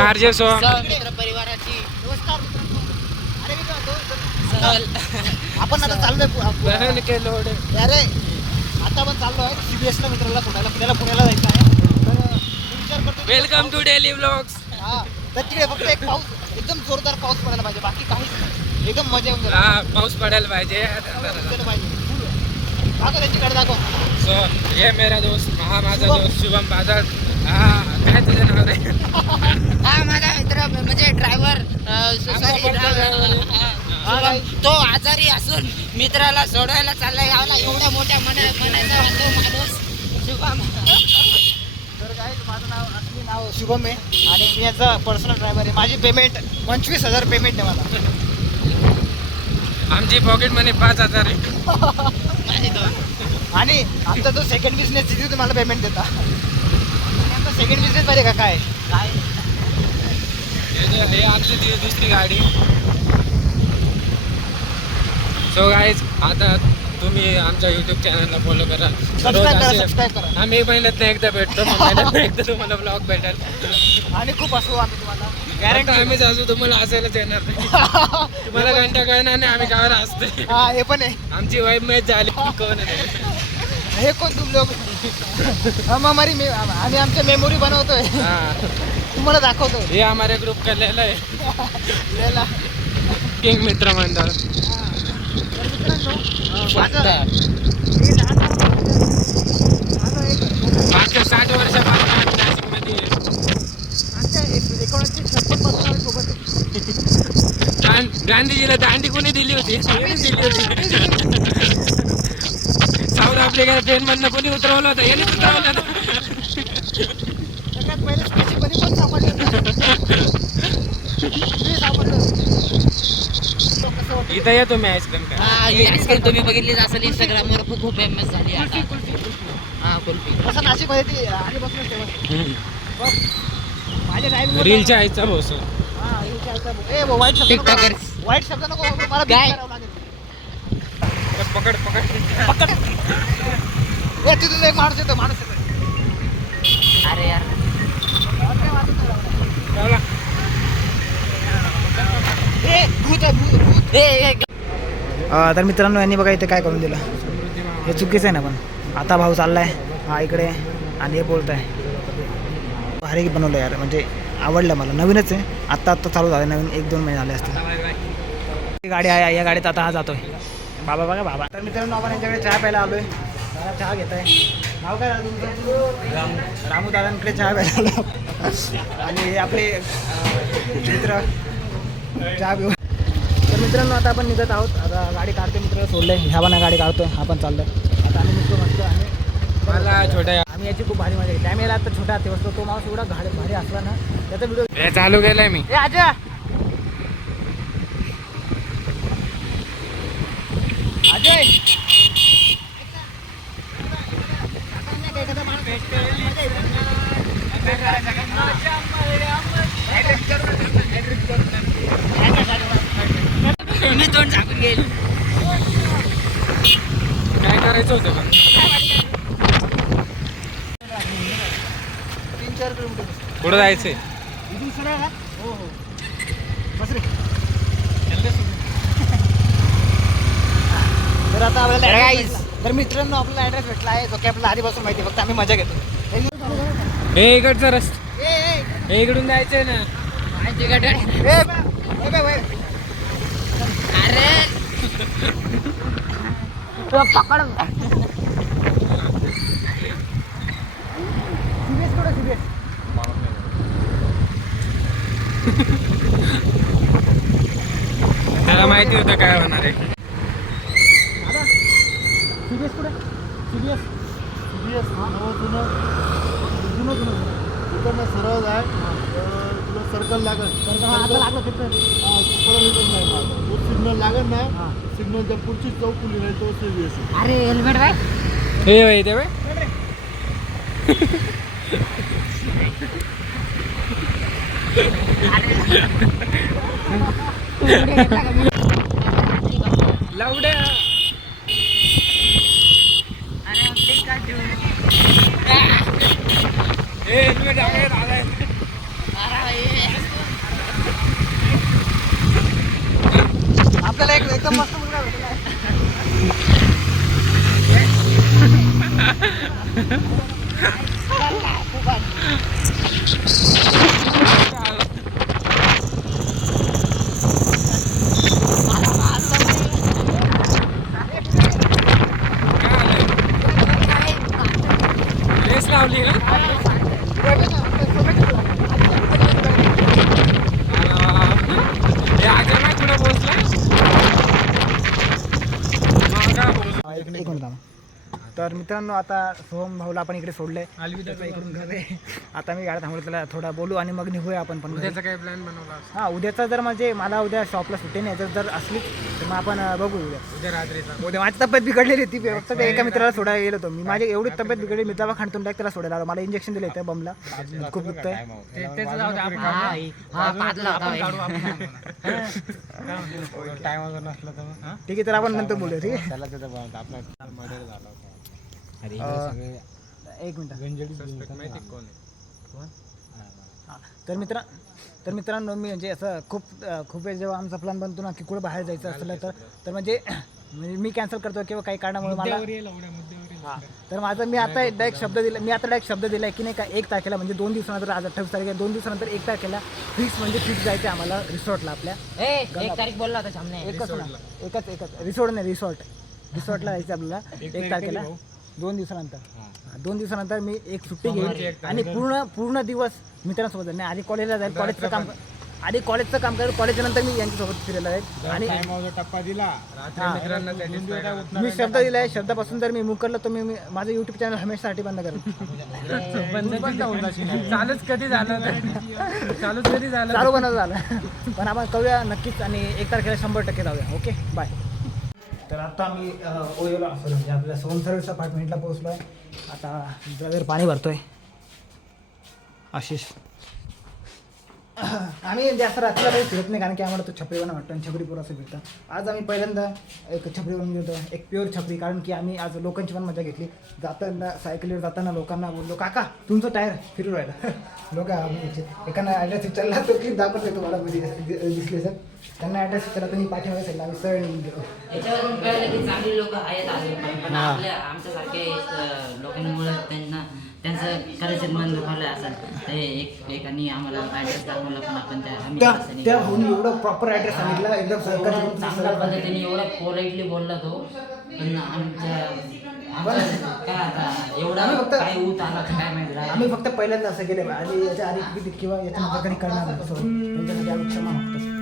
RJ so मित्र परिवाराची नमस्कार मित्रांनो. अरे मी काय म्हणतो, आपण आता चाललोय अरे आता आपण चाललोय CBS ला मित्राला सोडायला. पुण्याला जायचं आहे. तर विचार करतो वेलकम टू डेली व्लॉग्स. हा, तर तिकडे फक्त एक पाऊस, एकदम जोरदार पाऊस पडायला पाहिजे, बाकी काहीच नाही. एकदम मजा येऊन जाईल. हा, पाऊस पडायला पाहिजे. दाखव त्यांच्याकडे दाखव. सो ये मेरा दोस्त, हा माझा दोस्त शुभम बादल. हा, काय तुझं नाव रे? हा माझा मित्र म्हणजे ड्रायव्हर तो आजारी असून मित्राला सोडायला चाललाय गावाला. एवढ्या मोठ्या मनाचा तो माणूस शुभम. तर काय, माझं नाव शुभम आहे आणि मी याचा पर्सनल ड्रायव्हर आहे. माझी पेमेंट 25,000 पेमेंट आहे मला. आमची पॉकेट मनी 5,000 आहे. आणि आमचा जो सेकंड बिझनेस तिथे तुम्हाला पेमेंट देता. आमचा सेकंड बिझनेस पाहिजे का काय काय हे आमची दुसरी गाडी. सो गाईज, आता तुम्ही आमच्या युट्यूब चॅनलला फॉलो करा. सबस्क्राईब करा. आम्ही महिन्यात एकदा भेटतो, महिन्यात एकदा तुम्हाला ब्लॉग भेटेल. आणि खूप असू आम्ही तुम्हाला गॅरंटी आम्हीच असू, तुम्हाला असायलाच येणार नाही. तुम्हाला घंटा कळणार नाही आम्ही गावाला असते. हा, हे पण आहे. आमची वाईफ मॅच झाली. कोण आहे हे कोण तुम लोक? आम्ही आमच्या मेमोरी बनवतोय, तुम्हाला दाखवतोय. हे हमारे ग्रुप का लेला है, लेला किंग मित्र मंडळ. मागच्या 60 वर्षापासून आम्ही नाशिकमध्ये 1956 पासून आम्ही सोबत आहे. गांधीजीला दांडी कोणी दिली होती? साऊथ आफ्रिका ट्रेन मधनं कोणी उतरवलं होतं? याने उतरवलं होतं. सगळ्यात पहिले स्पेसिफिकली पण इथं येतो मी आईस्क्रीम काय. आईस्क्रीम तुम्ही बघितलीच असेल इंस्टाग्रामवर, खूप फेमस झाली आता. हा, कुल्फी कसं नाशिकमध्ये ती आधीपासूनच फेमस. माझ्या ड्रायव्हिंग रीलच्या आईचा बोस. हा, रीलच्या आईचा ए वाईट शब्द नको. वाईट शब्द नको, मला काय करावं लागेल. पकड ए, तिथून एक माणूस येतो. अरे यार, तर मित्रांनो, यांनी बघा इथे काय करून दिलं. हे चुकीचं आहे ना. पण आता भाऊ चाललाय हा इकडे आणि हे बोलत आहे. भारी बनवलं यार, म्हणजे आवडलं मला. नवीनच आहे, आत्ता चालू झालं. नवीन 1-2 महिने झाले असतील. गाडी आहे, या गाडीत आता हा जातोय. बाबा बघा बाबा. तर मित्रांनो, आपण यांच्याकडे चहा प्यायला आलोय. चहा घेत आहे. नाव काय तुमचं? रामू दादांकडे चहा प्यायला आलो. आणि हे आपले मित्र चहा पिऊ. तर मित्रांनो, आता आपण निघत आहोत. आता गाडी काढते, मित्राला सोडलंय. ह्या पण गाडी काढतोय, हा पण चाललोय. आता आम्ही निघतो मस्त. आणि मला छोट्या आम्ही याची खूप भारी मजा घेतली. आम्ही याला आता छोटा ते वस्तू, तो माणूस एवढा भारी असला ना, त्याचा व्हिडिओ हे चालू केलंय मी. आजा अजय मी तोंड झाकून घेईल. काय करायचं होतं का? 3-4 किलोमीटर पुढं जायचंय. इथून सरळ ना. हो बस रे. तर आता आपल्याला तर मित्रांनो, आपल्याला ॲड्रेस भेटला आहे, जो की आपल्याला आधीपासून माहिती आहे. फक्त आम्ही मजा घेतो. हे इकडचा रस्ता, हे इकडून जायचंय ना. अरे पकड. त्याला माहिती होतं काय होणार आहे. सीबीएस कुठे? सीबीएस इकडनं सरळ जाय, तुला सर्कल लागेल. सिग्नल लागेल ना, सिग्नलच्या पुढची चौकुली नाही तो CBS. अरे हेल्मेट बाय. हे ते लावड्या. हेल्मेट आहे. आपल्याला एक एकदम मस्त मुलगा भेटला. रेस लावली ना कुठे पोहोचला एक मिनिट थांबा. तर मित्रांनो आता सोहम भाऊला आपण इकडे सोडलंय त्याचं इकडून घर आहे. आता मी गाड्या थांबवलं त्याला थोडा बोलू आणि मग निघूया आपण पण घरी. उद्याचा काय प्लॅन बनवला हां उद्याचा जर म्हणजे मला उद्या शॉपला सुट्टी नाही जर असली तर मग आपण बघू उद्या. उद्या रात्रीचा उद्या माझी तब्येत बिघडलेली ती फक्त त्या एका मित्राला सोडायला गेलो होतो मी. माझी एवढी तब्येत बिघडली मी दवा खाणतून डायरेक्ट त्याला सोडायला आलो. मला इंजेक्शन दिलं इथं बमला खूप दुखतंय. ठीक आहे तर आपण नंतर बोलूया ठीक आहे. एक मिनिट हां तर मित्रांनो मी म्हणजे असं खूप वेळ जेव्हा आमचा प्लॅन बनतो ना की कुठं बाहेर जायचं असलं तर म्हणजे मी कॅन्सल करतो किंवा काही कारणामुळे मला हां तर मी आता डायरेक्ट शब्द दिला की नाही का 1 तारखेला म्हणजे 2 दिवसानंतर आज 28 तारीख आहे 2 दिवसानंतर 1 तारखेला फिक्स जायचं आम्हाला रिसॉर्टला आपल्या 1 तारीख बोलला होता सामने. एकच रिसॉर्ट नाही रिसॉर्टला जायचं आपल्याला 1 तारखेला 2 दिवसानंतर 2 दिवसानंतर मी एक सुट्टी घेईन आणि पूर्ण दिवस मित्रांसोबत नाही आधी कॉलेजला जाईल कॉलेजचं काम करेल कॉलेजच्या नंतर मी यांच्यासोबत फिरायला जाईल आणि टप्पा दिला मी शब्द दिलाय शब्दापासून जर मी मुकरलो तर मी माझं युट्यूब चॅनल हमेशासाठी बंद करेल. चालूच कधी झालं चालू बनवलं झालं पण आपण करूया नक्कीच आणि 1 तारखेला 100% जाऊया. Okay bye. तर आता आम्ही ओयोला म्हणजे आपल्या सोन सर्व्हिस अपार्टमेंटला पोहोचलो आहे. आता ड्रायव्हर पाणी भरतोय आशिष. आम्ही जास्त रात्रीला काही फिरत नाही कारण की आम्हाला तो छपरीवाना वाटतो आणि छपरीपूर असं फिरतं. आज आम्ही पहिल्यांदा एक छपरी बनवून घेतो एक प्युअर छपरी कारण की आम्ही आज लोकांची पण मजा घेतली. जाताना सायकलीवर जाताना लोकांना बोललो काका तुमचं टायर फिरून राहिलं. लोक एकानं ॲड्रेस विचारला तो क्लिप दाखवते तुम्हाला दिसले सर त्यांना ॲड्रेस विचारला तुम्ही पाठीमागे साईडला आम्ही सरळ निघून गेलो. याच्यावरून कळलं की चांगली लोक आहेत अजून पण आमच्यासारखे लोकांमुळे त्यांचं खरंच मन दुखावलं असेल ते एकाने आम्हाला ॲड्रेस दाखवला पण आपण त्या भाऊनी एवढं प्रॉपर ॲड्रेस सांगितला एकदम चांगल्या पद्धतीने एवढा पोलाइटली बोलला तो पण काय आता एवढा काय ऊत आला काय माहिती. आम्ही फक्त पहिल्यांदा असं केलं आणि याच्या आधी किंवा याच्यानंतर कधी करणार नाही. त्यांच्यासाठी आम्ही क्षमा मागतो.